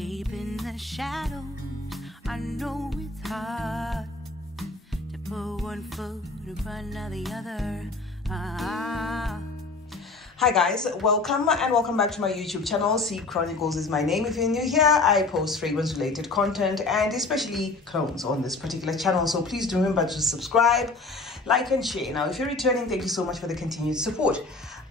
Deep in the shadows, I know it's hard to put one foot in front of the other. Hi guys, welcome back to my YouTube channel. CeeChronicles is my name. If you're new here, I post fragrance related content and especially clones on this particular channel. So please do remember to subscribe, like and share. Now, if you're returning, thank you so much for the continued support.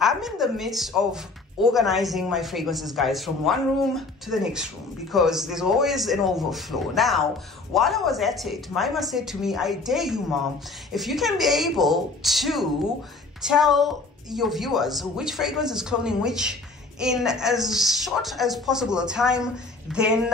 I'm in the midst of organizing my fragrances, guys, from one room to the next room because there's always an overflow. Now, while I was at it, Maima said to me, I dare you, Mom, if you can be able to tell your viewers which fragrance is cloning which in as short as possible a time, then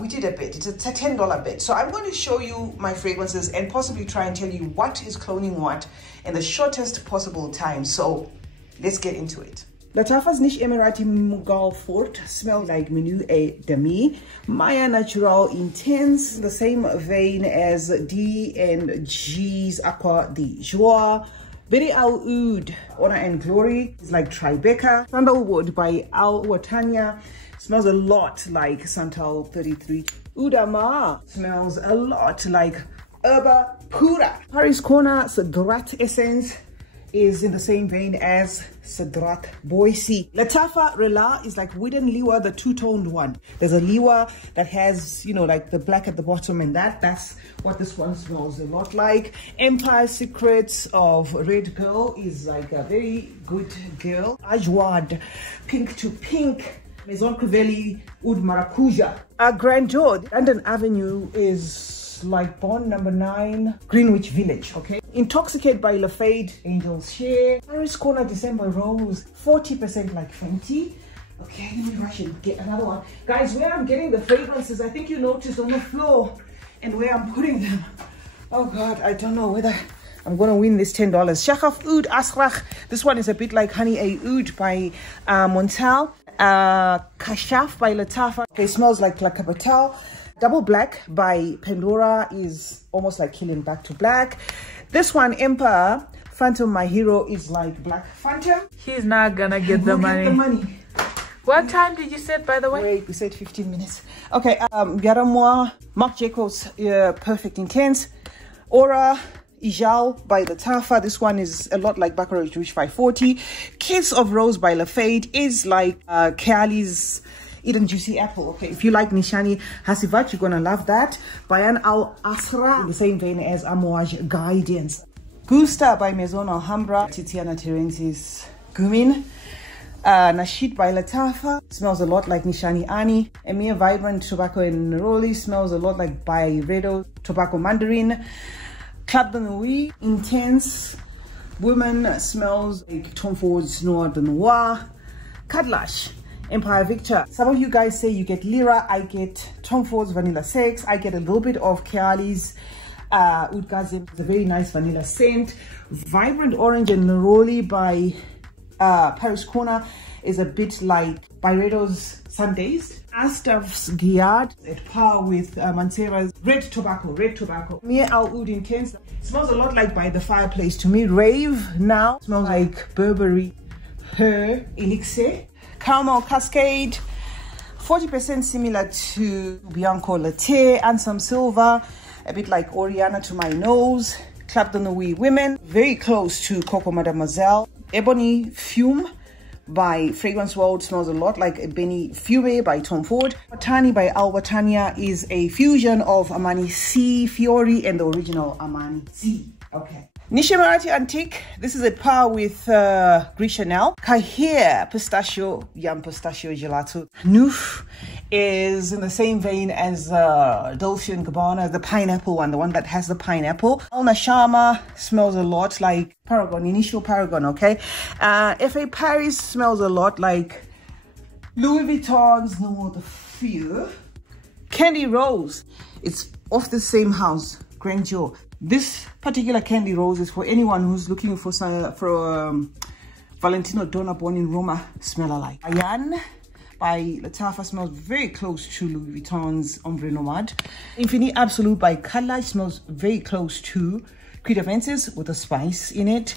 we did a bet. It's a $10 bet. So I'm going to show you my fragrances and possibly try and tell you what is cloning what in the shortest possible time. So let's get into it. Lattafa's Niche Emirati Mughal Fort smells like Menu et Demi. Maya Natural Intense, the same vein as D&G's Aqua de Joie. Beri Al Oud, Honor and Glory, is like Tribeca. Sandalwood by Al Watania smells a lot like Santal 33. Udama smells a lot like Herba Pura. Paris Corner Cedrat Essence is in the same vein as Cedrat Boise. Lattafa Rela is like Wooden Liwa, the two-toned one. There's a Liwa that has, you know, like the black at the bottom, and that's what this one smells a lot like. Empire Secrets of Red Girl is like a very good girl. Ajwad Pink to Pink. Maison Crivelli Oud Maracuja. Grandeur, London Avenue is like Bond number 9, Greenwich Village, okay? Intoxicate by Lafayette, Angel's Share. Paris Corner December Rose, 40% like Fenty. Okay, let me rush and get another one. Guys, where I'm getting the fragrances, I think you noticed on the floor and where I'm putting them. Oh God, I don't know whether I'm gonna win this $10. Shachaf Oud Asrach. This one is a bit like Honey A Oud by Montal. Kashaf by Lattafa. Okay, it smells like La Capitale. Double Black by Pandora is almost like Killing Back to Black. This one, Emperor Phantom, my hero, is like Black Phantom. He's not gonna get the money. Get the money. What time did you set, by the way? Wait, we said 15 minutes. Okay, Garamois, Marc Jacobs, Perfect Intense. Aura Ijal by Lattafa. This one is a lot like Baccarat Rouge 540. Kiss of Rose by Lafayette is like Kali's Eden Juicy Apple. Okay, if you like Nishani Hasivat, you're gonna love that. Bayan Al Asra, in the same vein as Amouage Guidance. Gusta by Maison Alhambra. Tiziana Terensis Gumin. Nasheed by Lattafa smells a lot like Nishani Ani. Emir Vibrant Tobacco and Neroli smells a lot like Byredo Tobacco Mandarin. Club de Nuit Intense Woman smells like Tom Ford's Noir de Noir. Kadlash Empire Victor. Some of you guys say you get Lyra. I get Tom Ford's Vanilla Sex. I get a little bit of Keali's Oud Gazim. It's a very nice vanilla scent. Vibrant Orange and Neroli by Paris Corner is a bit like Byredo's Sundays. Astaf's Giard at par with Mancera's Red Tobacco. Mir Al Oud Intense smells a lot like By the Fireplace to me. Rave Now smells like Burberry Her Elixir. Caramel Cascade, 40% similar to Bianco Latte. And some Silver, a bit like Oriana to my nose. Club de Nuit Women, very close to Coco Mademoiselle. Ebony Fume by Fragrance World smells a lot like Ebony Fume by Tom Ford. Watani by Al Watania is a fusion of Armani C Fiori and the original Armani C. Okay. Niche Emirati Antique, this is at par with Gris Chanel. Kahir Pistachio, Yum Pistachio Gelato. Noof is in the same vein as Dolce & Gabbana, the pineapple one, the one that has the pineapple. Al Nashama smells a lot like Paragon, Initial Paragon, okay? F.A. Paris smells a lot like Louis Vuitton's No More the Fear. Candy Rose, it's off the same house, Grandeur. This particular Candy Rose is for anyone who's looking for Valentino Donna born in Roma smell alike. Ayan by Lattafa smells very close to Louis Vuitton's Ombre Nomade. Infinite Absolute by Kala smells very close to Creed Aventus with a spice in it.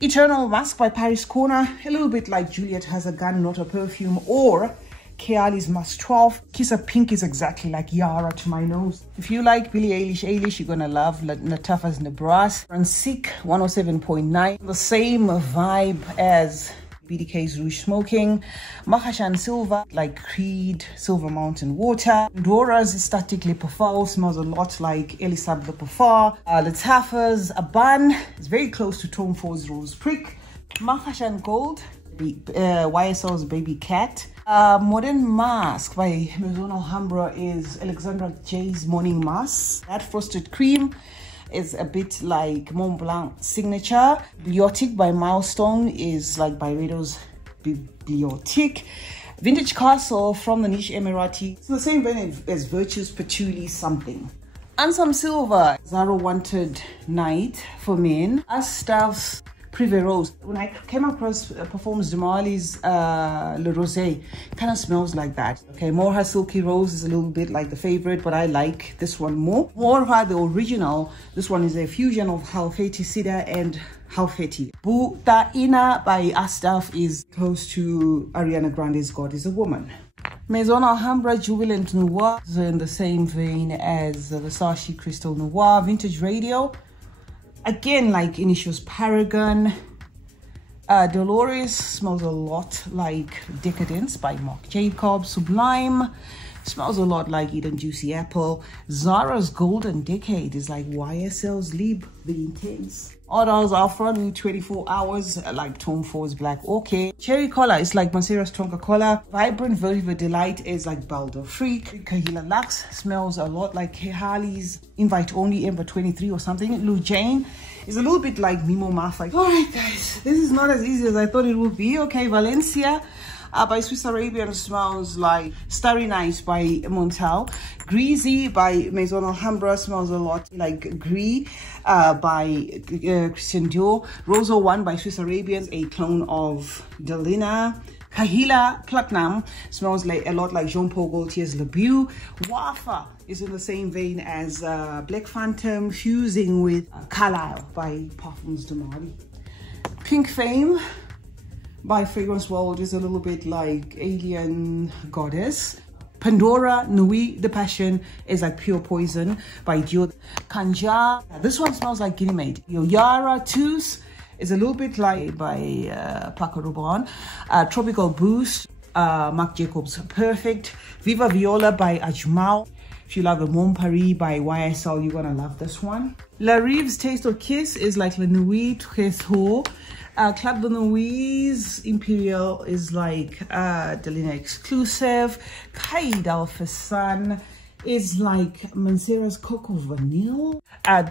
Eternal Musk by Paris Corner, a little bit like Juliet Has a Gun, Not a Perfume, or Kayali's Must 12. Kiss of Pink is exactly like Yara to my nose. If you like Billie Eilish, you're gonna love Natafa's Nebraska. Ransic 107.9. The same vibe as BDK's Rouge Smoking. Mahashan Silver, like Creed, Silver Mountain Water. Dora's Static Le Parfum smells a lot like Elisab Le Parfum. Latafa's Aban is very close to Tom Ford's Rose Prick. Mahashan Gold, YSL's Baby Cat. Modern Mask by Maison Alhambra is Alexandra J's Morning Mask. That Frosted Cream is a bit like Mont Blanc Signature. Biotic by Milestone is like Byredo's Biotic. Vintage Castle from the Niche Emirati. It's the same vein as Virtue's Patchouli Something. Ansam Silver, Zara Wanted Night for men. Astaf's Privé Rose. When I came across Perfumes Dumali's Le Rosé, kind of smells like that. Okay, Morha Silky Rose is a little bit like the favorite, but I like this one more. Morha, the original, this one is a fusion of Halfeti Cedar and Halfeti. Butaina by Astaf is close to Ariana Grande's God is a Woman. Maison Alhambra Jubilant Noir is in the same vein as the Versace Crystal Noir. Vintage Radio, again like Initials Paragon. Dolores smells a lot like Decadence by Marc Jacobs. Sublime smells a lot like Eden Juicy Apple. Zara's Golden Decade is like YSL's Lieb the Intense. Others Alpha New 24 Hours like Tom Ford's Black Orchid. Cherry Cola is like Mancera's Tonka Cola. Vibrant Velvet Delight is like Baldo Freak. Kahila Lux smells a lot like Kehali's Invite Only Ember 23 or something. Lou Jane is a little bit like Mimo Mafa. Alright guys, this is not as easy as I thought it would be. Okay, Valencia by Swiss Arabian smells like Starry Night by Montal. Greasy by Maison Alhambra smells a lot like Gris by Christian Dior. Rosa 1 by Swiss Arabians, a clone of Delina. Kahila Platinum smells like a lot like Jean-Paul Gaultier's Le Beau. Wafa is in the same vein as Black Phantom, fusing with Carlisle by Parfums de Mali. Pink Fame by Fragrance World is a little bit like Alien Goddess. Pandora Nui the Passion is like Pure Poison by Dior. Kanja, this one smells like Guinea Maid. Yara Tous is a little bit like by Paco Rabanne. Tropical Boost, Marc Jacobs Perfect. Viva Viola by Ajmal. If you love the Mon Paris by YSL, you're gonna love this one. La Rive's Taste of Kiss is like Le Nuit Trésor. Club de Nuit's Imperial is like Delina Exclusive. Caid Alphasan is like Mancera's Coco Vanille.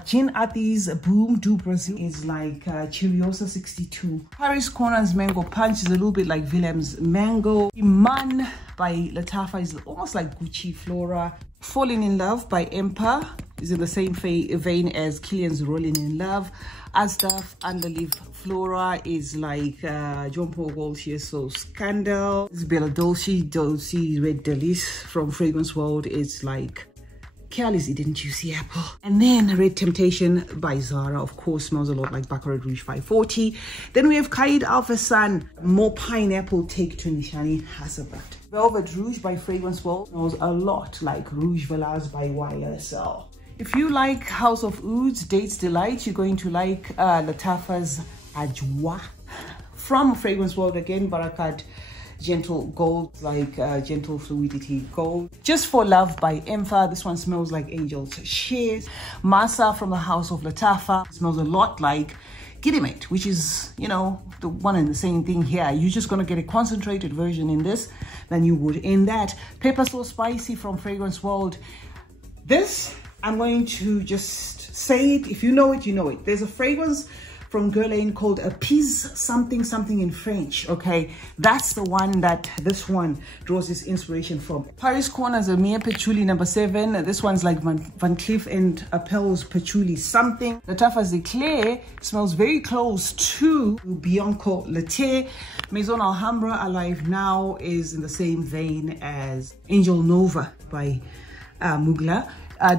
Gin Ati's Boom du Brazil is like Chiriosa 62. Paris Corner's Mango Punch is a little bit like Willem's Mango. Iman by Latafa is almost like Gucci Flora. Falling in Love by Empa is in the same vein as Killian's Rolling in Love. Astaf Underleaf Flora is like Jean-Paul Gaultier So Scandal. This is Bella Dolce Red Delice from Fragrance World is like Kayali's Eden Juicy Apple. And then Red Temptation by Zara, of course, smells a lot like Baccarat Rouge 540. Then we have Caid Alphasan, more pineapple take to Nishani Hasselblad. Velvet Rouge by Fragrance World smells a lot like Rouge Velaz by YSL. If you like House of Ouds, Dates Delight, you're going to like Latafa's Ajwa. From Fragrance World again, Barakat Gentle Gold, like Gentle Fluidity Gold. Just for Love by Emfa, this one smells like Angel's Shears. Masa from the House of Latafa smells a lot like Guinea Maid, which is, you know, the one and the same thing here. You're just gonna get a concentrated version in this than you would in that. Pepper So Spicy from Fragrance World. This, I'm going to just say it. If you know it, you know it. There's a fragrance from Guerlain called Appease something something in French. Okay, that's the one that this one draws its inspiration from. Paris Corner's Amir Patchouli number 7. This one's like Van Cleef and Appel's Patchouli something. Latafa's Eclair smells very close to Bianco Latte. Maison Alhambra Alive Now is in the same vein as Angel Nova by Mugler.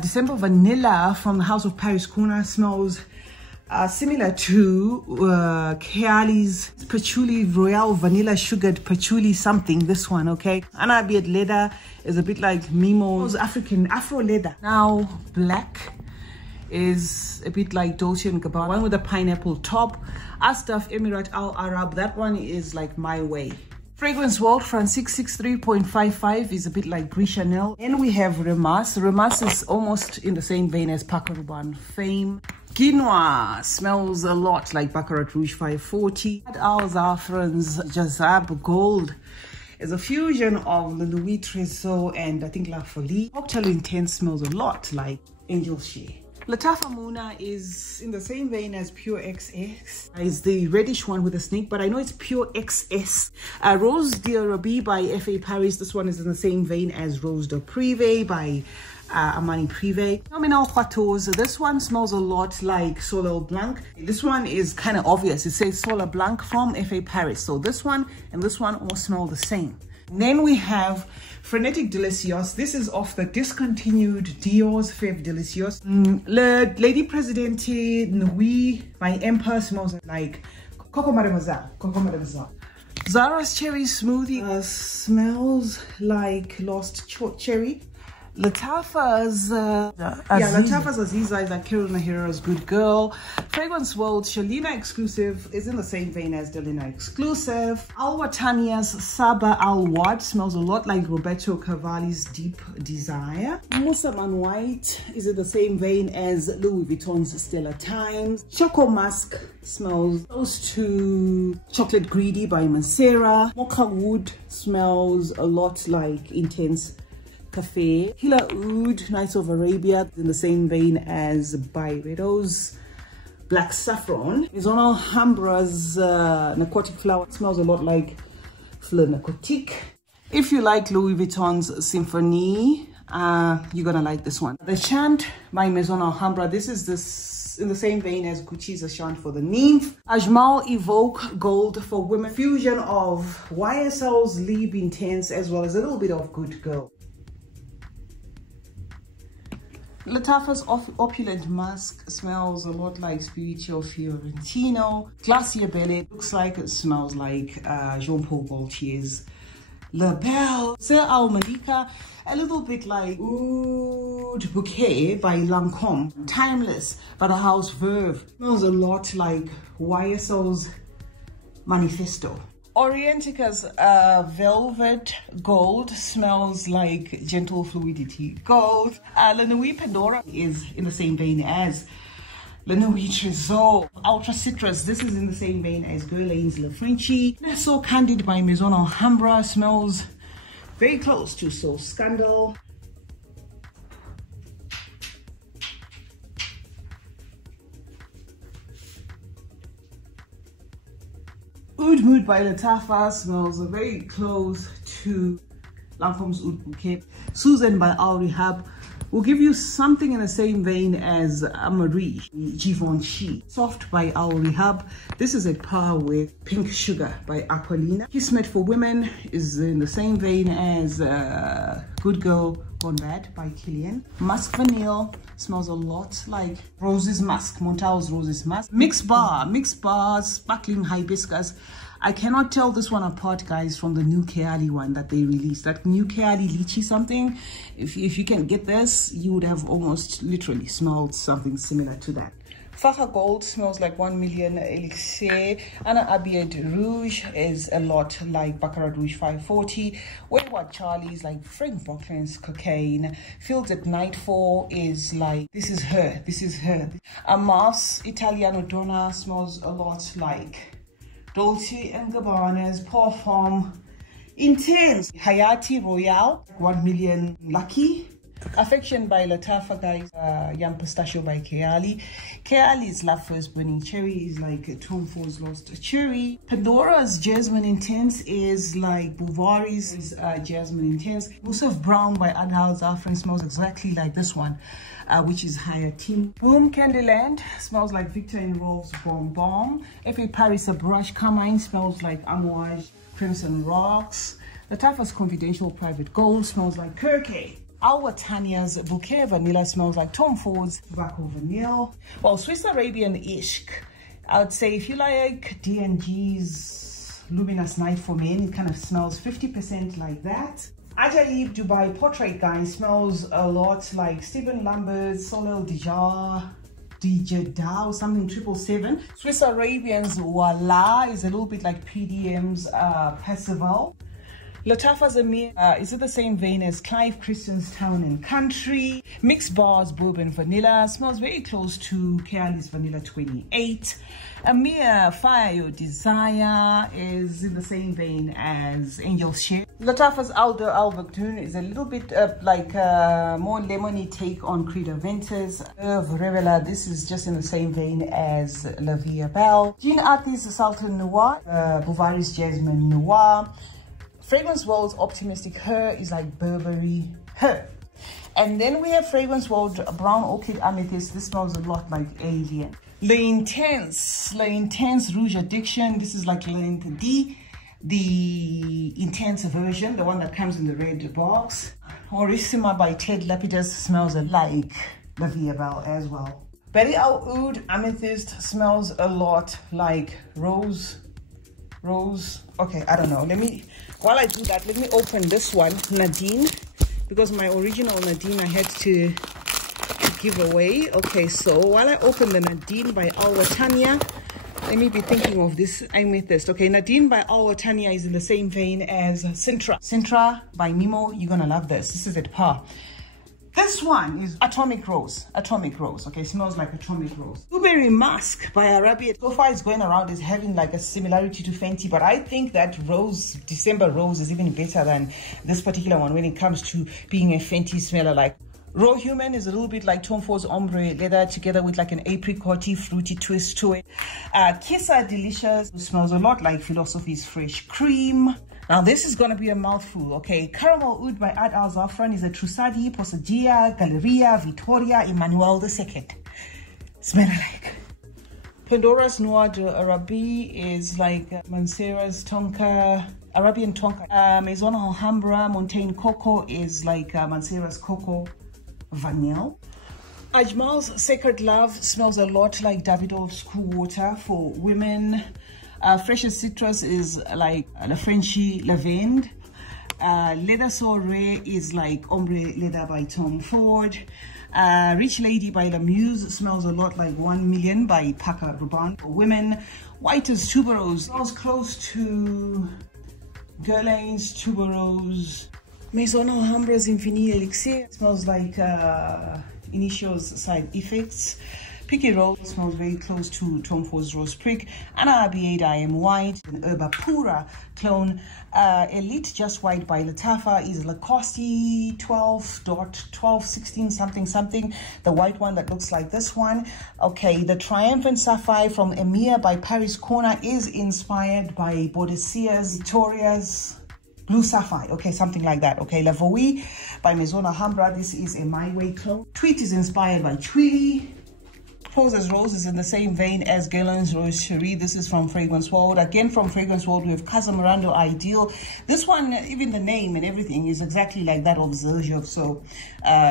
December Vanilla from the House of Paris Corner smells Similar to Keali's Patchouli Royale Vanilla Sugared Patchouli something, this one, okay? Anabiat leather is a bit like Mimo's African Afro leather. Now black is a bit like Dolce & Gabbana, one with a pineapple top. Astaf Emirat Al Arab, that one is like My Way. Fragrance World France 663.55 is a bit like Gris Chanel. And we have Remas. Remas is almost in the same vein as Paco Rabanne Fame. Quinoa smells a lot like Baccarat Rouge 540. Al Zafran's Jazab Gold is a fusion of Le Louis Trésor and I think La Folie. Cocktail Intense smells a lot like Angel Shea. Latafa Muna is in the same vein as Pure XX. It's the reddish one with a snake, but I know it's Pure XS. Rose d'Arabie by F.A. Paris. This one is in the same vein as Rose de Privé by Armani Privé. Nominal Quatorze. This one smells a lot like Soleil Blanc. This one is kind of obvious. It says Soleil Blanc from F.A. Paris. So this one and this one all smell the same. And then we have Frenetic Delicious. This is off the discontinued Dior's Fève Delicious. Lady Presidente Nuit by Emperor smells like Coco Mademoiselle. Coco Mademoiselle. Zara's Cherry Smoothie smells like Lost Cherry. Latafa's Latafa's Aziza is like Carolina Herrera's Good Girl. Fragrance World Shalina Exclusive is in the same vein as Delina Exclusive. Al Watania's Saba Al Wad smells a lot like Roberto Cavalli's Deep Desire. Musaman White is in the same vein as Louis Vuitton's Stellar Times. Choco Musk smells close to Chocolate Greedy by Mancera. Mocha Wood smells a lot like Intense Cafe. Hila Oud, Nights of Arabia, in the same vein as Byredo's Black Saffron. Maison Alhambra's Narcotic Flower smells a lot like Fleur Narcotique. If you like Louis Vuitton's Symphony, you're gonna like this one. The Chant by Maison Alhambra. This is in the same vein as Gucci's A Chant for the Nymph. Ajmal Evoque Gold for Women. Fusion of YSL's Lieb Intense as well as a little bit of Good Girl. Latafa's Opulent Musk smells a lot like Spiritual Fiorentino. Glacier Belle looks like it smells like Jean-Paul Gaultier's La Belle. Sir Al Malika, a little bit like Oud Bouquet by Lancôme. Timeless by the House Verve. Smells a lot like YSL's Manifesto. Orientica's Velvet Gold smells like Gentle Fluidity Gold. La Nuit Pandora is in the same vein as Le Nuit Trésor. Ultra Citrus, this is in the same vein as Guerlain's Le Frenchie. So Candid by Maison Alhambra smells very close to So Scandal. Oud Mood by Latafa smells very close to Lancome's Oud Bouquet. Susan by Al Rehab will give you something in the same vein as Marie Givenchy. Soft by Al Rehab. This is at par with Pink Sugar by Aquilina. Kismet for Women is in the same vein as Good Girl Gone Bad by Kilian. Musk Vanille smells a lot like Rose's Musk, Montal's Rose's Musk. Mix Bar, Sparkling Hibiscus. I cannot tell this one apart, guys, from the new Keali one that they released. That new Keali Lychee something. If you can get this, you would have almost literally smelled something similar to that. Faja Gold smells like 1 Million Elixir. Anna Abiad Rouge is a lot like Baccarat Rouge 540. Wayward Charlie's like Frank Bocken's Cocaine. Fields at Nightfall is like This Is Her. Amas Italiano Donna smells a lot like Dolce & Gabbana's Parfum Intense. Hayati Royale, 1 Million Lucky. Affection by Latafa, guys. Young Pistachio by Keali. Keali's Love First Burning Cherry is like Tom Ford's Lost Cherry. Pandora's Jasmine Intense is like Bouvari's Jasmine Intense. Musaf Brown by Adhal Zafran smells exactly like this one, which is Hayati. Boom Candyland smells like Victor and Rolf's Bon Bon. F.A. Paris A Brush Carmine smells like Amouage Crimson Rocks. Latafa's Confidential Private Gold smells like Kirke. Our Tanya's Bouquet Vanilla smells like Tom Ford's Tobacco Vanille. Well, Swiss Arabian Ishq. I would say if you like D&G's Luminous Night for Men, it kind of smells 50% like that. Ajaib Dubai Portrait Guy smells a lot like Stephen Lambert's Soleil Dijada, something 777. Swiss Arabian's Voila is a little bit like PDM's Percival. Lattafa's Amir is in the same vein as Clive Christian's Town and Country. Mixed Bars Bourbon Vanilla smells very close to Keali's Vanilla 28. Amir Fire Your Desire is in the same vein as Angel's Share. Lattafa's Aldo Albactune is a little bit like a more lemony take on Credo Ventus. Revela, this is just in the same vein as La Vie Belle. Jean Artis Sultan Noir, Bovari's Jasmine Noir. Fragrance World's Optimistic Her is like Burberry Her. And then we have Fragrance World Brown Orchid Amethyst. This smells a lot like Alien. Le Intense Rouge Addiction. This is like L'Interdit, the intense version, the one that comes in the red box. Orissima by Ted Lapidus smells like La Vie Belle as well. Betty Al Oud Amethyst smells a lot like Rose. Okay, I don't know. While I do that, let me open this one, Nadine, because my original Nadine I had to give away. Okay, so while I open the Nadine by Alwa Tanya, let me be thinking of this amethyst. Okay, Nadine by Alwa Tanya is in the same vein as Sintra by Mimo. You're gonna love this. This is at par. This one is Atomic Rose. Okay, smells like Atomic Rose. Blueberry Musk by Arabia. So far it's going around as having like a similarity to Fenty, but I think that December Rose is even better than this particular one when it comes to being a Fenty smeller. Like Raw Human is a little bit like Tom Ford's Ombre Leather together with like an apricot-y, fruity twist to it. Kissa Delicious smells a lot like Philosophy's Fresh Cream. Now this is going to be a mouthful, okay? Caramel Oud by Ad Al Zafran is a Trusadi, Posagia, Galleria, Vittoria, Emmanuel II. Smell alike. Pandora's Noir de Arabi is like Mancera's Tonka, Arabian Tonka. Maison Alhambra Montaigne Coco is like Mancera's Coco Vanille. Ajmal's Sacred Love smells a lot like Davidoff's Cool Water for women. Freshest Citrus is like La Frenchy Lavende. Leather Soiree is like Ombre Leather by Tom Ford. Rich Lady by La Muse smells a lot like 1 Million by Paca Rabanne for women. White's Tuberose smells close to Guerlain's Tuberose. Maison Alhambra's Infinite Elixir smells like Initio's Side Effects. Picky Rose smells very close to Tom Ford's Rose Prick. Anna Abiade I Am White, an Herba Pura clone. Elite Just White by Lattafa is Lacoste 12.1216 something. The white one that looks like this one. Okay, the Triumphant Sapphire from Emir by Paris Corner is inspired by Boudicca's Victoria's Blue Sapphire, okay, something like that. Okay, La Voie by Maison Alhambra. This is a My Way clone. Tweet is inspired by Tweety. Closer's Rose is in the same vein as Guerlain's Rose Cherie. This is from Fragrance World. Again, from Fragrance World, we have Casa Mirando Ideal. This one, even the name and everything is exactly like that of Zerjov. So,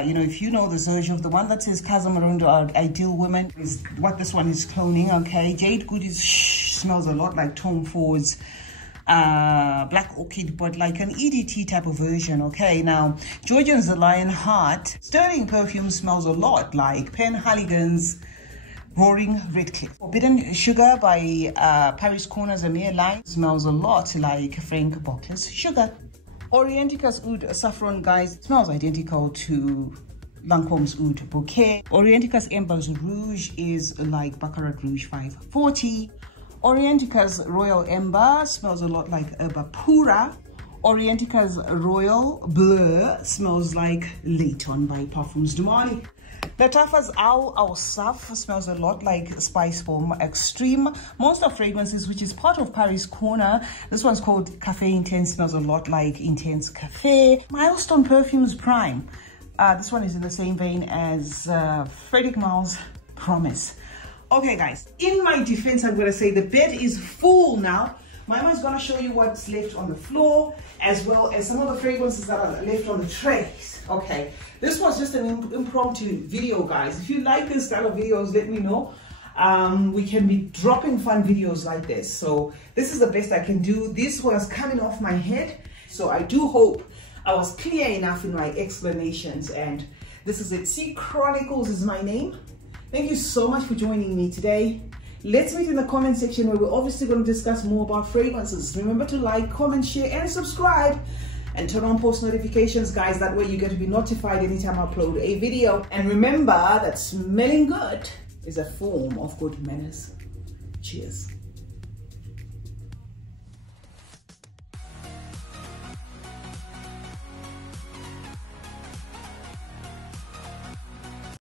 you know, if you know the Zerjov, the one that says Casa Mirando Ideal Women is what this one is cloning, okay? Jade Goodies smells a lot like Tom Ford's Black Orchid, but like an EDT type of version, okay? Now, Georgian's The Lion Heart. Sterling Perfume smells a lot like Penhaligon's Roaring Redcliffe. Forbidden Sugar by Paris Corner's Amir line smells a lot like Frank Bocler's Sugar. Orientica's Oud Saffron, guys, smells identical to Lancome's Oud Bouquet. Orientica's Embers Rouge is like Baccarat Rouge 540. Orientica's Royal Ember smells a lot like Herba Pura. Orientica's Royal Bleu smells like Layton by Perfumes du Mali. Lattafa's Al Saf smells a lot like Spice Bomb Extreme. Monster Fragrances, which is part of Paris Corner. This one's called Cafe Intense, smells a lot like Intense Cafe. Milestone Perfumes Prime. This one is in the same vein as Frederic Mal's Promise. Okay, guys, in my defense, I'm going to say the bed is full now Mama is going to show you what's left on the floor, as well as some of the fragrances that are left on the trays. Okay, this was just an impromptu video, guys. If you like this style of videos, let me know. We can be dropping fun videos like this. So this is the best I can do. This was coming off my head, so I do hope I was clear enough in my explanations. And this is it. CeeChronicles is my name. Thank you so much for joining me today. Let's meet in the comment section, where we're obviously going to discuss more about fragrances. Remember to like, comment, share, and subscribe, and turn on post notifications, guys. That way you get to be notified anytime I upload a video. And remember that smelling good is a form of good manners. Cheers.